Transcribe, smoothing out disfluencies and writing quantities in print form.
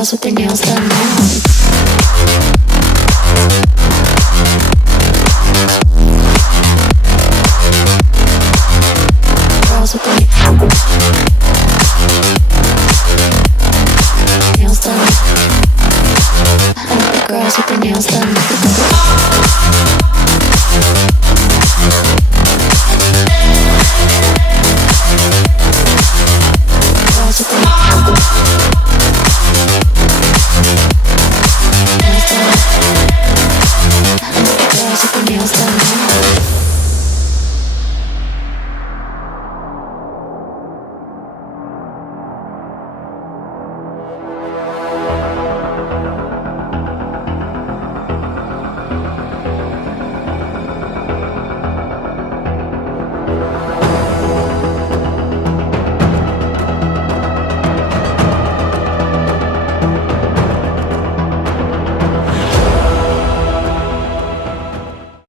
girls with their nails done now. Girls with their nails done. I like the girls with their nails done.